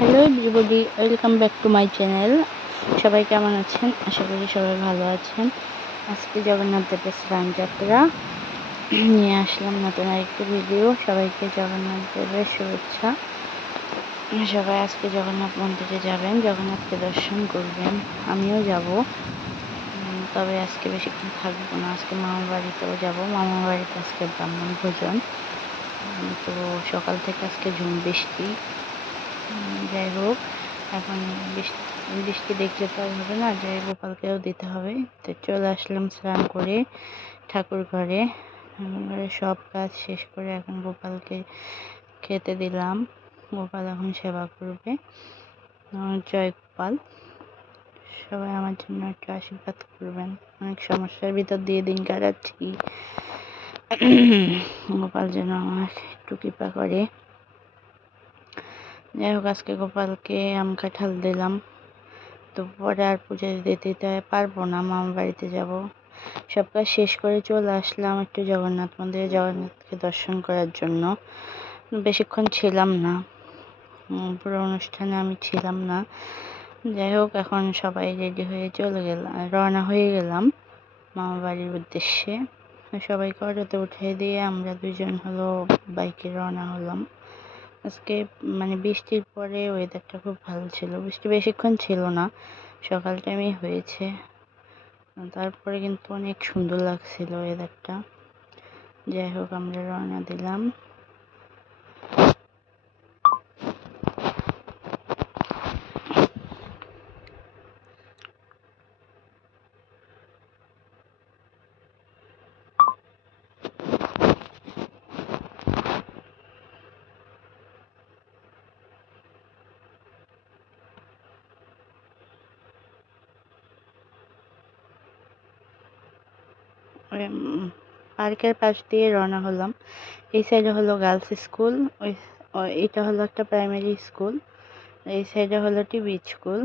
Hello everybody, welcome back to my channel. সবাই কেমন আছেন? আশা করি সবাই ভালো আছেন। আজকে জগন্নাথ দেবের স্নান যাত্রা নিয়ে আসলাম নতুন আরেকটি ভিডিও। সবাইকে জগন্নাথ দেবের শুভেচ্ছা। সবাই আজকে জগন্নাথ মন্দিরে যাবেন, জগন্নাথকে দর্শন করবেন, আমিও যাব। তবে আজকে বেশিক্ষণ থাকবো না, আজকে মামার বাড়িতেও যাব। মামার বাড়িতে আজকে ব্রাহ্মণ ভোজন। তো সকাল থেকে আজকে ঝুম বৃষ্টি। যাই হোক, এখন বৃষ্টি দেখলে তো আর হবে না, যে গোপালকেও দিতে হবে। তো চলে আসলাম স্নান করে ঠাকুর ঘরে। সব কাজ শেষ করে এখন গোপালকে খেতে দিলাম। গোপাল এখন সেবা করবে। জয় গোপাল। সবাই আমার জন্য একটু আশীর্বাদ করবেন। অনেক সমস্যার ভিতর দিয়ে দিন কাটাচ্ছি, গোপাল যেন আমাকে একটু কৃপা করে। যাই হোক, আজকে গোপালকে আম কাঁঠাল দিলাম। তো পরে আর পূজা দিতে পারবো না, মামার বাড়িতে যাব। সব কাজ শেষ করে চলে আসলাম একটু জগন্নাথ মন্দিরে, জগন্নাথকে দর্শন করার জন্য। বেশিক্ষণ ছিলাম না, পুরো অনুষ্ঠানে আমি ছিলাম না। যাই হোক, এখন সবাই রেডি হয়ে রওনা হয়ে গেলাম মামার বাড়ির উদ্দেশ্যে। সবাইকে অটোতে উঠিয়ে দিয়ে আমরা দুজন হলো বাইকে রওনা হলাম। আজকে বৃষ্টির পরে ওয়েদারটা খুব ভালো ছিল। বৃষ্টি বেশিক্ষণ ছিল না, সকাল টাইমেই হয়েছে। তারপরে কিন্তু অনেক সুন্দর লাগছিল ওয়েদারটা। যাই হোক, আমরা রওনা দিলাম। পার্কের পাশ দিয়ে রওনা হলাম। এই সাইডে হলো গার্লস স্কুল, এটা হলো একটা প্রাইমারি স্কুল, এই সাইডে হলো টিবি স্কুল,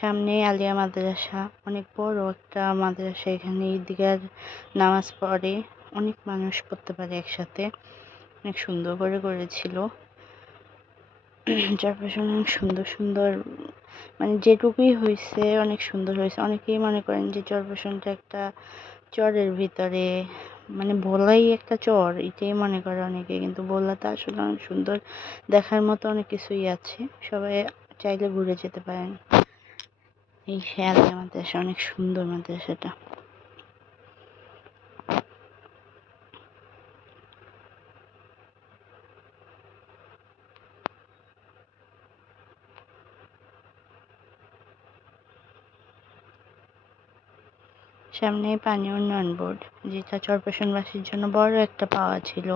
সামনে আলিয়া মাদ্রাসা, অনেক বড় একটা মাদ্রাসা। এখানে ঈদগার নামাজ পড়ে, অনেক মানুষ পড়তে পারে একসাথে। অনেক সুন্দর করে করেছিল, চারপাশে অনেক সুন্দর সুন্দর, যেটুকুই হয়েছে অনেক সুন্দর হয়েছে। অনেকেই মনে করেন যে চরপেশনটা একটা চরের ভিতরে, ভোলাই একটা চর, এটাই মনে করে অনেকে, কিন্তু ভোলাটা আসলে অনেক সুন্দর, দেখার মতো অনেক কিছুই আছে। সবাই চাইলে ঘুরে যেতে পারেন। এই আলিয়া মাদ্রাসা অনেক সুন্দর মাদ্রাসাটা। সামনে পানি উন্নয়ন বোর্ড, যেটা চরপেশনবাসীর জন্য বড় একটা পাওয়া ছিল।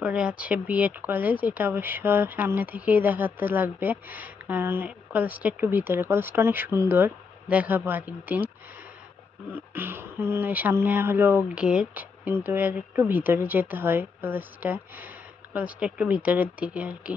পরে আছে বিএড কলেজ, এটা অবশ্য সামনে থেকেই দেখাতে লাগবে, কারণ কলেজটা একটু ভিতরে। কলেজটা অনেক সুন্দর, দেখাবো আরেকদিন। সামনে হলো গেট, কিন্তু এর একটু ভিতরে যেতে হয়। কলেজটা একটু ভিতরের দিকে আর কি।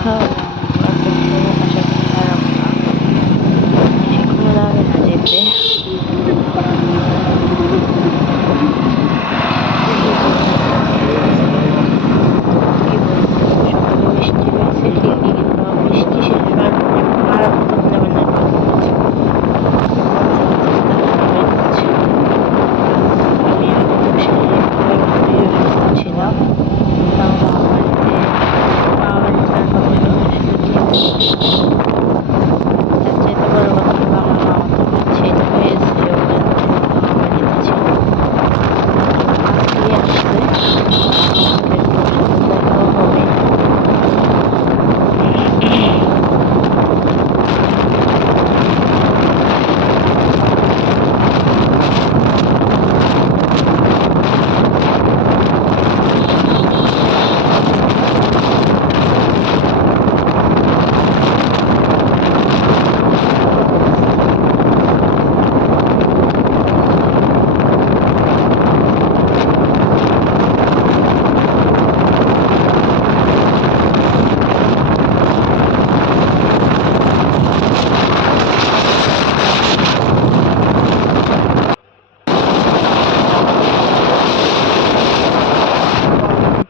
আশা করি খারাপ না, বেশিক্ষণ লাগে না যেতে। সকালে বৃষ্টি হয়েছে ঠিকই, কিন্তু বৃষ্টি শেষ হওয়ার পর মারাত্মক লেভেলের রোদ উঠেছে। আমি বসে পুরোপুরি অসুস্থ ছিলাম। তাও মামাবাড়িতে আর কত তার চাইতে বড় কথা হলো আমার মামাতো বোন ছেলে হয়েছে, ওরা এতদিন মামাবাড়িতে ছিল। আজকেই আসছে, আমাদেরকে ওর সাথে দেখাও হবে।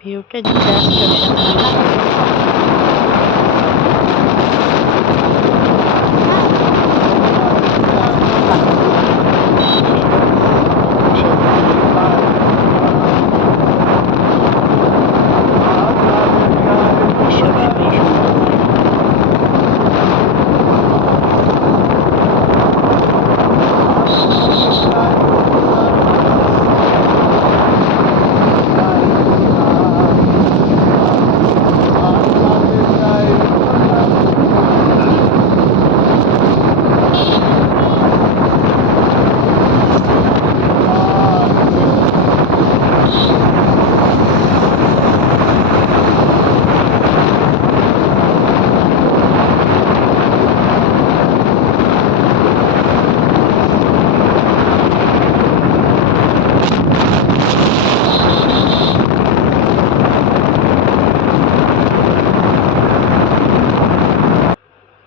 ভিউটা জাস্ট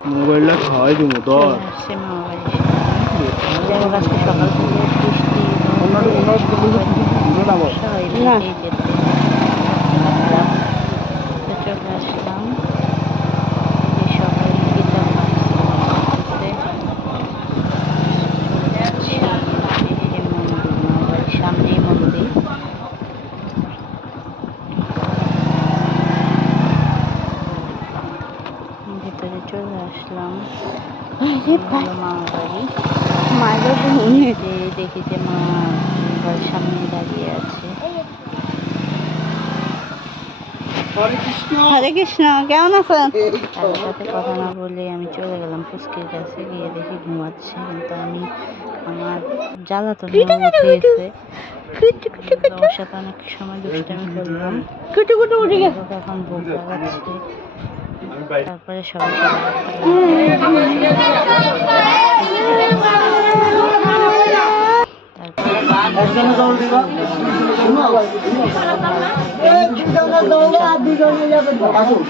মোবাইলটা খাওয়াই দিব তো আসছে মামাবাড়ির সামনে। যাই হোক, আজকে সকাল থেকে সমস্যা হয়নি এই যেতে। তো চলে আসলাম এই সবাই গীতা চলে যাচ্ছি এই মন্দির, মামাবাড়ির সামনেই মন্দির। ভিতরে চলে আসলাম, মামাবাড়ি। দেখি যে মা বাড়ির সামনে দাঁড়িয়ে আছে। হরে কৃষ্ণ, কেমন আছেন? তার সাথে কথা না বলে আমি চলে গেলাম পুচকির কাছে, গিয়ে দেখি ঘুমাচ্ছে, কিন্তু আমি আমার জ্বালাতন উঠেছে। ওর সাথে অনেক সময় দুষ্টামি করলাম। এখন ভোগ লাগাচ্ছে, তারপরে সবাই তারপরে